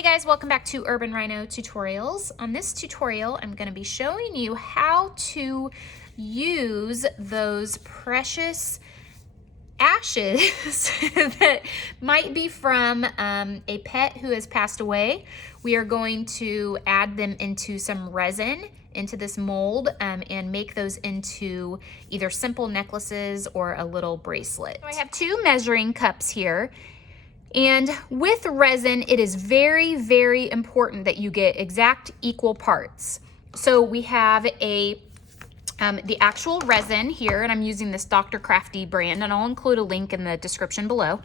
Hey guys, welcome back to Urban Rhino Tutorials. On this tutorial, I'm going to be showing you how to use those precious ashes that might be from a pet who has passed away. We are going to add them into some resin into this mold and make those into either simple necklaces or a little bracelet. So I have two measuring cups here. And with resin, it is very, very important that you get exact equal parts. So we have the actual resin here, and I'm using this Dr. Crafty brand, and I'll include a link in the description below.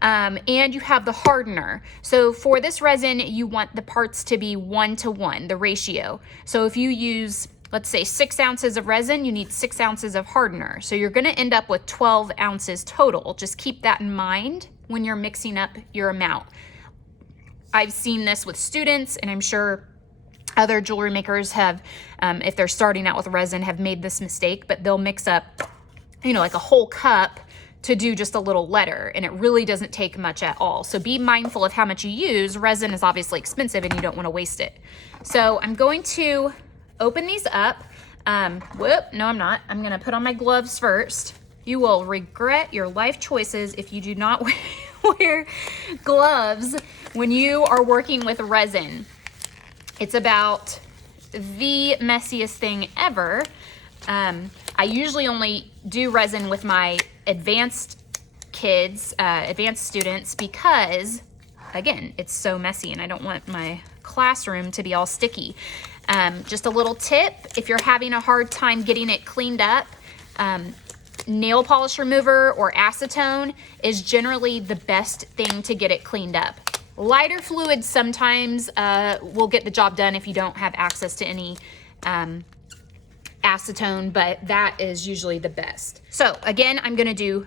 And you have the hardener. So for this resin, you want the parts to be 1-to-1, the ratio. So if you use, let's say 6 ounces of resin, you need 6 ounces of hardener. So you're gonna end up with 12 ounces total. Just keep that in mind when you're mixing up your amount. I've seen this with students, and I'm sure other jewelry makers have, if they're starting out with resin, have made this mistake, but they'll mix up, like a whole cup to do just a little letter, and it really doesn't take much at all. So be mindful of how much you use. Resin is obviously expensive and you don't want to waste it. So I'm going to open these up. No, I'm not. I'm gonna put on my gloves first. You will regret your life choices if you do not wear gloves when you are working with resin. It's about the messiest thing ever. I usually only do resin with my advanced kids, advanced students, because again, it's so messy and I don't want my classroom to be all sticky. Just a little tip, if you're having a hard time getting it cleaned up, nail polish remover or acetone is generally the best thing to get it cleaned up. Lighter fluid sometimes will get the job done if you don't have access to any acetone, but that is usually the best. So again, I'm gonna do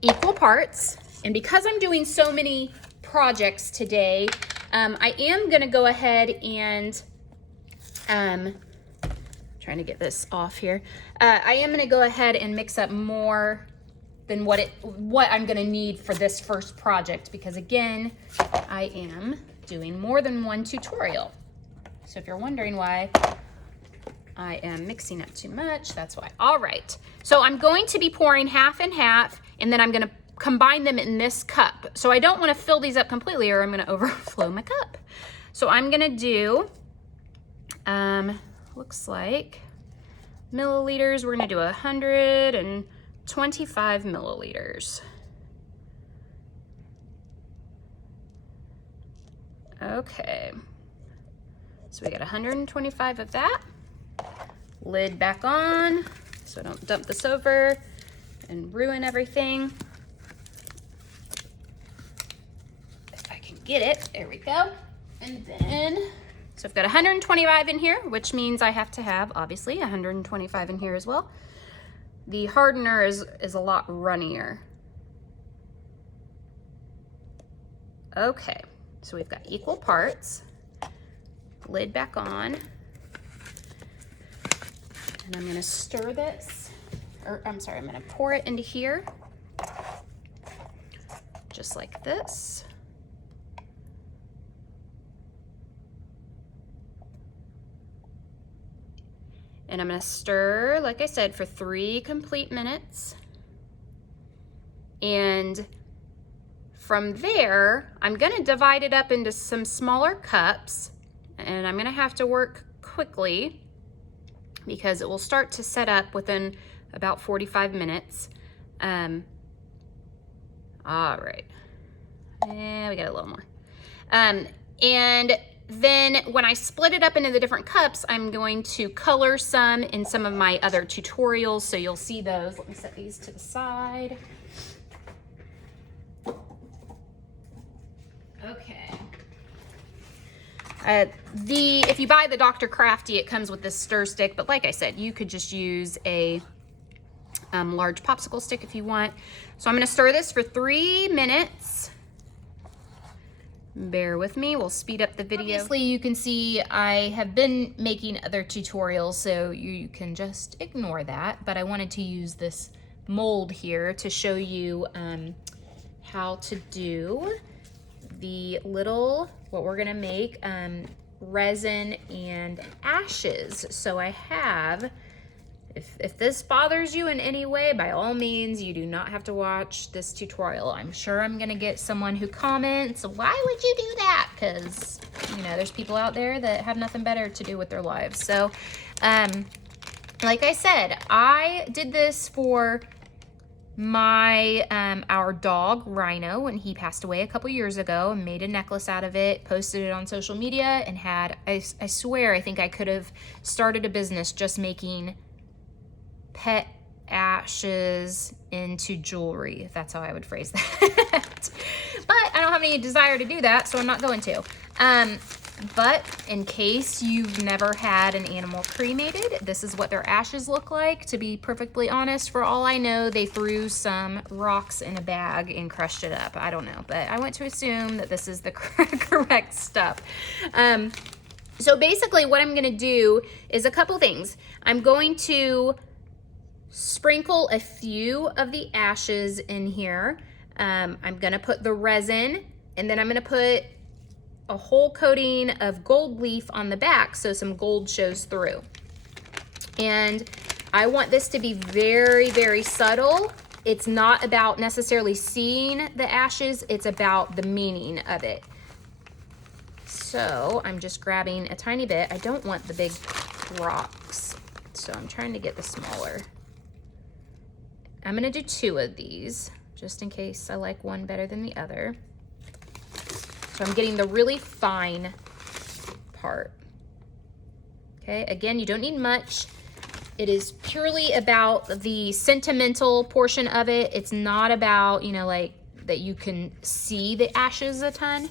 equal parts, and because I'm doing so many projects today, I am gonna go ahead and trying to get this off here. I am gonna go ahead and mix up more than what I'm gonna need for this first project, because again, I am doing more than one tutorial. So if you're wondering why I am mixing up too much, that's why. All right, so I'm going to be pouring half and half, and then I'm gonna combine them in this cup. So I don't wanna fill these up completely or I'm gonna overflow my cup. So I'm gonna do, looks like milliliters. We're gonna do 125 milliliters. Okay, so we got 125 of that. Lid back on, so don't dump this over and ruin everything. If I can get it, there we go. And then, so I've got 125 in here, which means I have to have, obviously, 125 in here as well. The hardener is a lot runnier. Okay, so we've got equal parts. Lid back on. And I'm gonna stir this, or I'm sorry, I'm gonna pour it into here, just like this. And I'm gonna stir, like I said, for 3 complete minutes. And from there, I'm gonna divide it up into some smaller cups, and I'm gonna have to work quickly because it will start to set up within about 45 minutes. All right, and we got a little more. And then when I split it up into the different cups, I'm going to color some in some of my other tutorials, so you'll see those. Let me set these to the side. Okay. If you buy the Dr. Crafty, it comes with this stir stick, but like I said, you could just use a large popsicle stick if you want. So I'm gonna stir this for 3 minutes. Bear with me, we'll speed up the video. Obviously, you can see I have been making other tutorials, so you can just ignore that, but I wanted to use this mold here to show you how to do the little, what we're gonna make, resin and ashes. So I have, if this bothers you in any way, by all means, you do not have to watch this tutorial. I'm sure I'm gonna get someone who comments, why would you do that? Because, you know, there's people out there that have nothing better to do with their lives. So, like I said, I did this for my our dog Rhino when he passed away a couple years ago, and made a necklace out of it, posted it on social media, and had, I swear, I think I could have started a business just making pet ashes into jewelry, if that's how I would phrase that. But I don't have any desire to do that, so I'm not going to. But in case you've never had an animal cremated, this is what their ashes look like. To be perfectly honest, for all I know, they threw some rocks in a bag and crushed it up. I don't know, but I want to assume that this is the correct stuff. So basically what I'm gonna do is a couple things. I'm going to sprinkle a few of the ashes in here. I'm gonna put the resin, and then I'm gonna put a whole coating of gold leaf on the back so some gold shows through. And I want this to be very, very subtle. It's not about necessarily seeing the ashes, it's about the meaning of it. So I'm just grabbing a tiny bit. I don't want the big rocks, so I'm trying to get the smaller. I'm gonna do 2 of these, just in case I like one better than the other. So I'm getting the really fine part. Okay, again, you don't need much. It is purely about the sentimental portion of it. It's not about, you know, like that you can see the ashes a ton.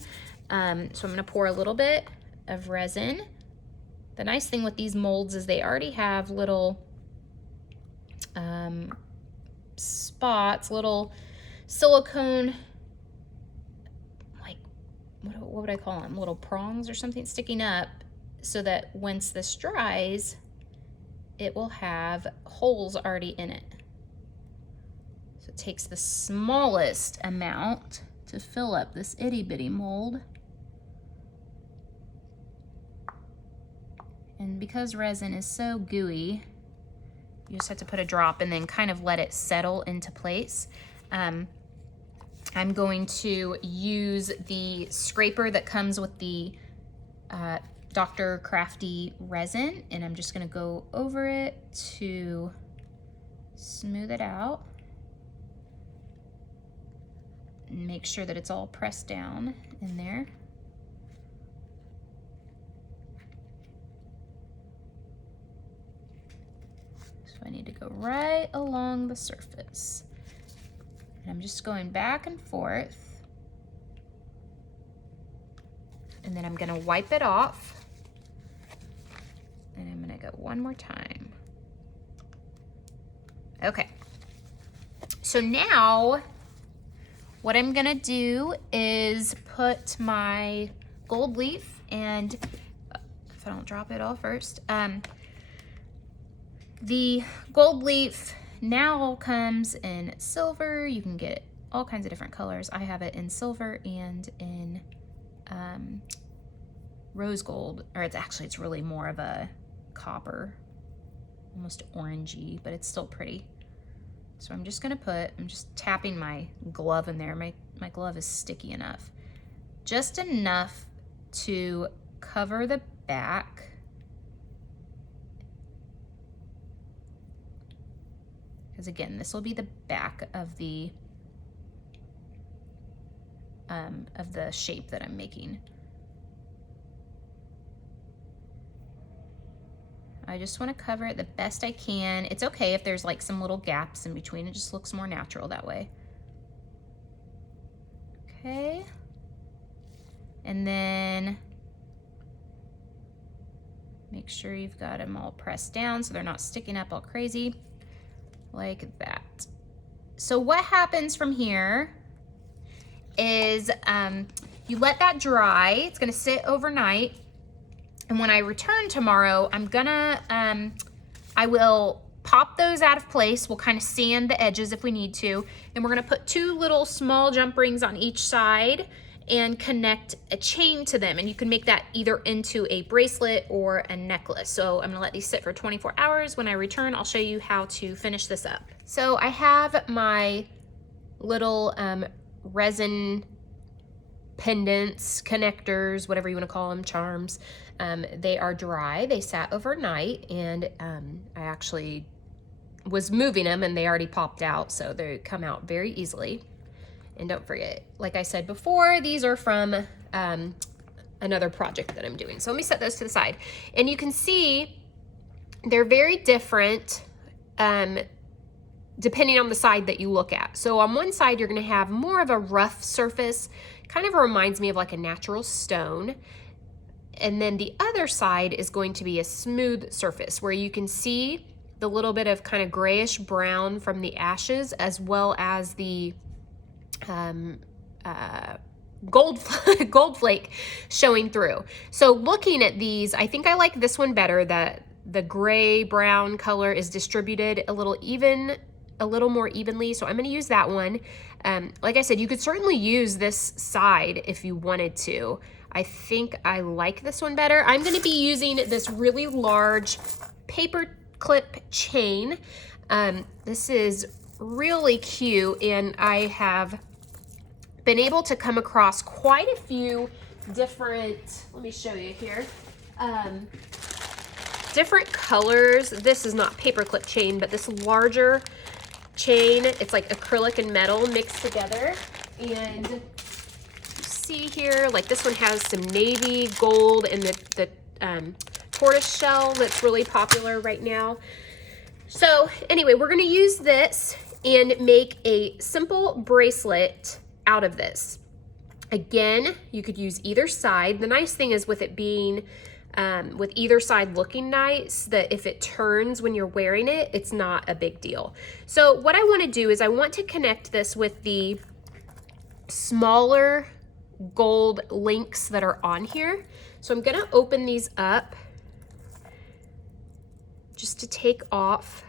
So I'm gonna pour a little bit of resin. The nice thing with these molds is they already have little spots, little silicone, what would I call them? Little prongs or something sticking up, so that once this dries, it will have holes already in it. So it takes the smallest amount to fill up this itty bitty mold. And because resin is so gooey, you just have to put a drop and then kind of let it settle into place. I'm going to use the scraper that comes with the Dr. Crafty resin, and I'm just gonna go over it to smooth it out and make sure that it's all pressed down in there. So I need to go right along the surface. And I'm just going back and forth. And then I'm gonna wipe it off. And I'm gonna go one more time. Okay. So now, what I'm gonna do is put my gold leaf, and if I don't drop it all first, the gold leaf now comes in silver. You can get all kinds of different colors. I have it in silver and in rose gold, or it's really more of a copper, almost orangey, but it's still pretty. So I'm just tapping my glove in there. My glove is sticky enough. Just enough to cover the back. Because again, this will be the back of the shape that I'm making. I just want to cover it the best I can. It's okay if there's like some little gaps in between. It just looks more natural that way. Okay. And then make sure you've got them all pressed down so they're not sticking up all crazy. Like that. So what happens from here is you let that dry. It's gonna sit overnight, and when I return tomorrow, I will pop those out of place. We'll kind of sand the edges if we need to, and we're gonna put 2 little small jump rings on each side, and connect a chain to them. And you can make that either into a bracelet or a necklace. So I'm gonna let these sit for 24 hours. When I return, I'll show you how to finish this up. So I have my little resin pendants, connectors, whatever you want to call them, charms. They are dry. They sat overnight, and I actually was moving them and they already popped out, so they come out very easily. And don't forget, like I said before, these are from another project that I'm doing. So let me set those to the side. And you can see they're very different depending on the side that you look at. So on one side, you're gonna have more of a rough surface, kind of reminds me of like a natural stone. And then the other side is going to be a smooth surface where you can see the little bit of kind of grayish brown from the ashes, as well as the gold flake showing through. So looking at these, I think I like this one better, that the gray brown color is distributed a little more evenly. So I'm going to use that one. Like I said, you could certainly use this side if you wanted to. I think I like this one better. I'm going to be using this really large paper clip chain. This is really cute, and I have been able to come across quite a few different, let me show you here, different colors. This is not paperclip chain, but this larger chain, it's like acrylic and metal mixed together. And you see here, like this one has some navy, gold, and the tortoise shell that's really popular right now. So anyway, we're gonna use this and make a simple bracelet out of this. Again, you could use either side. The nice thing is with it being, with either side looking nice, that if it turns when you're wearing it, it's not a big deal. So what I wanna do is I want to connect this with the smaller gold links that are on here. So I'm gonna open these up just to take off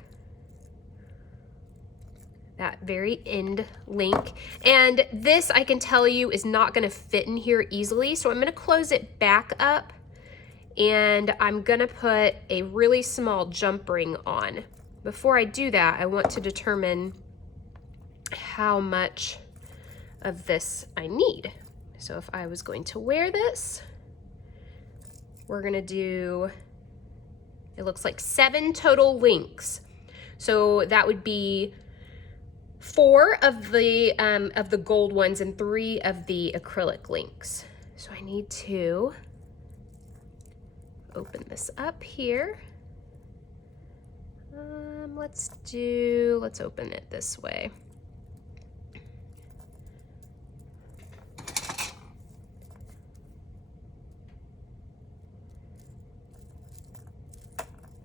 that very end link. And this, I can tell you, is not gonna fit in here easily. So I'm gonna close it back up, and I'm gonna put a really small jump ring on. Before I do that, I want to determine how much of this I need. So if I was going to wear this, we're gonna do, it looks like 7 total links. So that would be 4 of the gold ones and 3 of the acrylic links. So I need to open this up here. Let's open it this way.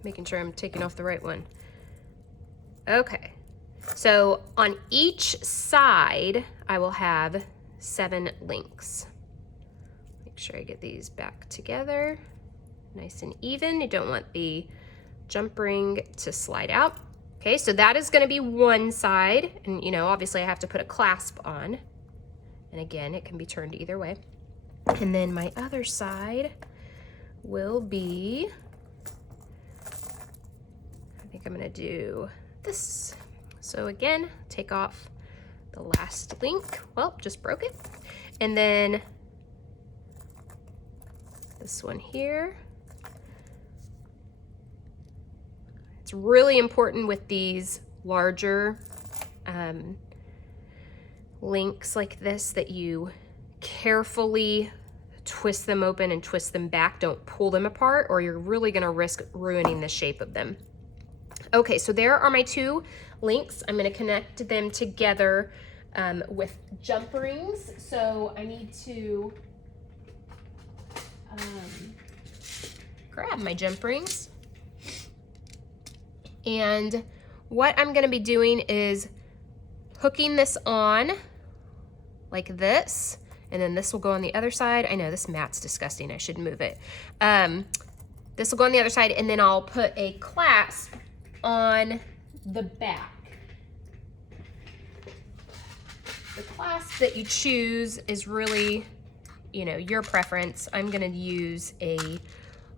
Making sure I'm taking off the right one. Okay, so on each side, I will have 7 links. Make sure I get these back together, nice and even. You don't want the jump ring to slide out. Okay, so that is gonna be one side, and you know, obviously I have to put a clasp on. And again, it can be turned either way. And then my other side will be, I think I'm gonna do this. So again, take off the last link. Well, just broke it. And then this one here. It's really important with these larger links like this that you carefully twist them open and twist them back. Don't pull them apart, or you're really gonna risk ruining the shape of them. Okay, so there are my 2 links. I'm gonna connect them together with jump rings. So I need to grab my jump rings. And what I'm gonna be doing is hooking this on like this, and then this will go on the other side. I know this mat's disgusting, I should move it. This will go on the other side, and then I'll put a clasp on the back. The clasp that you choose is really you know, your preference. I'm gonna use a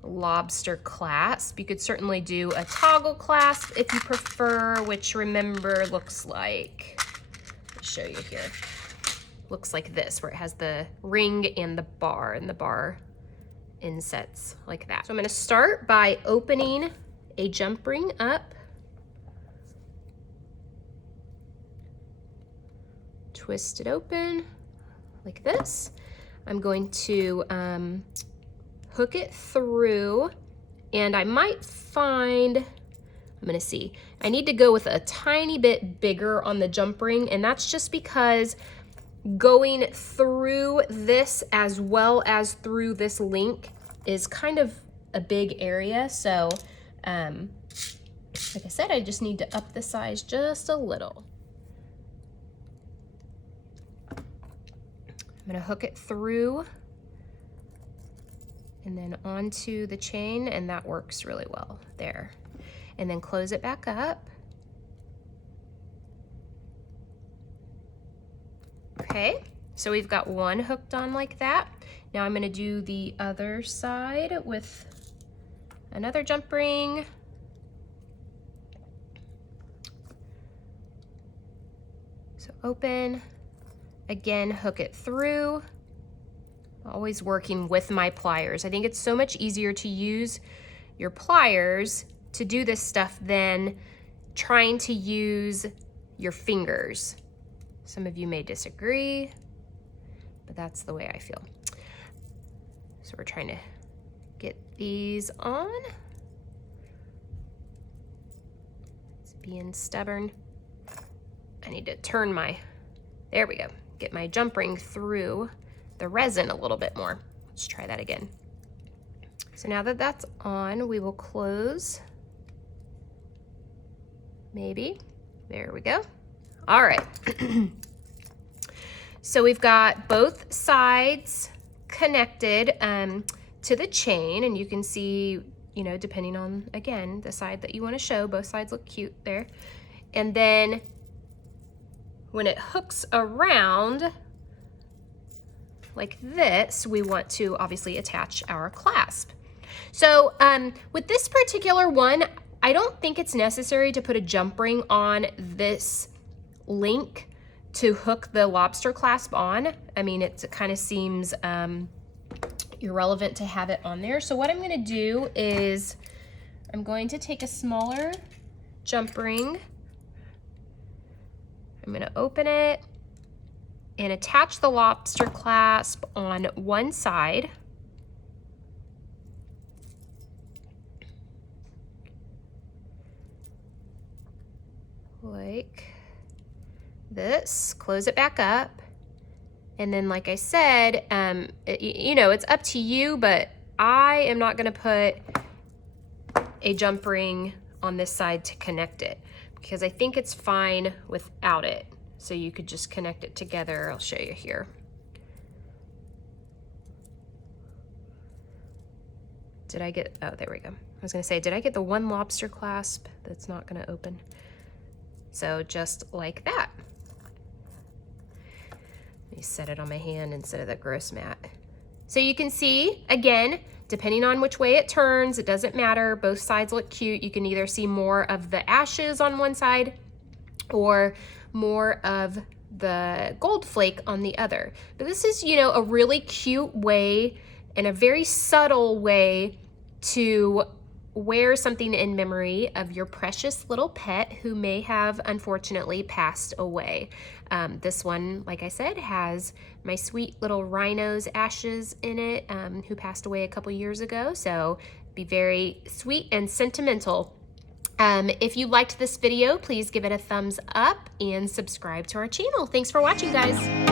lobster clasp. You could certainly do a toggle clasp if you prefer, which remember looks like, I'll show you here. Looks like this, where it has the ring and the bar insets like that. So I'm gonna start by opening a jump ring up, twist it open like this. I'm going to hook it through, and I might find, I'm gonna see, I need to go with a tiny bit bigger on the jump ring, and that's just because going through this as well as through this link is kind of a big area. So like I said, I just need to up the size just a little. I'm gonna hook it through and then onto the chain, and that works really well there. And then close it back up. Okay, so we've got one hooked on like that. Now I'm gonna do the other side with another jump ring. So open, again, hook it through. Always working with my pliers. I think it's so much easier to use your pliers to do this stuff than trying to use your fingers. Some of you may disagree, but that's the way I feel. So we're trying to get these on. It's being stubborn. I need to turn my, there we go, get my jump ring through the resin a little bit more. Let's try that again. So now that that's on, we will close. Maybe. There we go. All right. So we've got both sides connected to the chain, and you can see, you know, depending on, again, the side that you want to show, both sides look cute there. And then when it hooks around like this, we want to obviously attach our clasp. So with this particular one, I don't think it's necessary to put a jump ring on this link to hook the lobster clasp on. I mean, it kind of seems irrelevant to have it on there. So what I'm gonna do is I'm going to take a smaller jump ring. I'm gonna open it and attach the lobster clasp on one side. Like this, close it back up. And then, like I said, you know, it's up to you, but I am not gonna put a jump ring on this side to connect it because I think it's fine without it. So you could just connect it together. I'll show you here. Did I get, oh, there we go. I was gonna say, did I get the one lobster clasp that's not gonna open? So just like that. Let me set it on my hand instead of the gross mat. So you can see, again, depending on which way it turns, it doesn't matter. Both sides look cute. You can either see more of the ashes on one side or more of the gold flake on the other. But this is, you know, a really cute way and a very subtle way to wear something in memory of your precious little pet who may have unfortunately passed away. This one, like I said, has my sweet little rhino's ashes in it, who passed away a couple years ago. So be very sweet and sentimental. If you liked this video, please give it a thumbs up and subscribe to our channel. Thanks for watching, guys.